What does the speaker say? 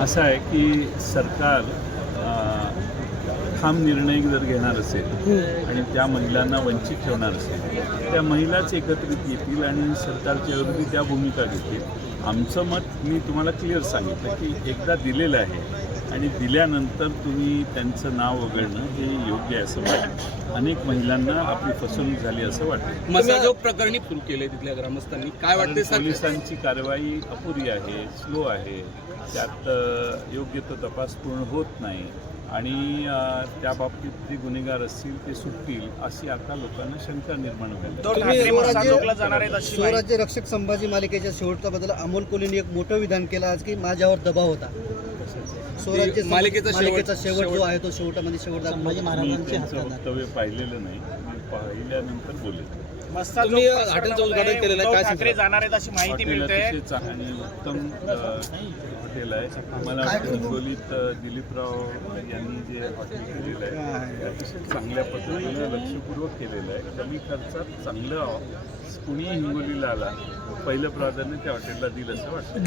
असं आहे की सरकार ठाम निर्णय जर घेणार असेल आणि त्या महिलांना वंचित ठेवणार असेल त्या महिलाच एकत्रित येतील आणि सरकारच्या विरोधी त्या भूमिका घेतील. आमचं मत मी तुम्हाला क्लिअर सांगितलं की एकदा दिलेलं आहे आणि दिल्यानंतर तुम्ही त्यांचं नाव वगळणं हे योग्य आहे असं वाटतं. अनेक महिलांना आपली फसवणूक झाली असं वाटतं. मसाजो प्रकरणी सुरू केले तिथल्या ग्रामस्थांनी काय वाटते पोलिसांची कारवाई अपुरी आहे स्लो आहे. त्यात योग्य तो तपास पूर्ण होत नाही. आणि त्या बाबतीत जे गुन्हेगार असतील ते सुटतील अशी आता लोकांना शंका निर्माण होईल स्वराज्य रक्षक संभाजी मालिकेच्या शेवटच्या बद्दल अमोल कोल्हेने एक मोठं विधान केलं आज की माझ्यावर दबाव होता. स्वराज्य ते मालिकेचा शेवट- मालिकेचा शेवट जो आहे तो शेवटामध्ये शेवट दाखवला. मी त्यांचं वक्तव्य पाहिलेलं नाही मी पाहिल्यानंतर बोलेल. तुम्ही हॉटेलचं उद्घाटन केलेलं आहे काय ठाकरे सांगता? जाणार आहेत अशी माहिती मिळते. आणि उत्तम हॉटेल आहे. मला वाटतं हिंगोलीत दिलीपराव यांनी जे हॉटेल केलेलं आहे अतिशय चांगल्या पद्धतीनं लक्षपूर्वक केलेलं आहे. कमी खर्चात चांगलं कुणीही हिंगोलीला आला पहिलं प्राधान्य त्या हॉटेलला दिलं असं वाटतं.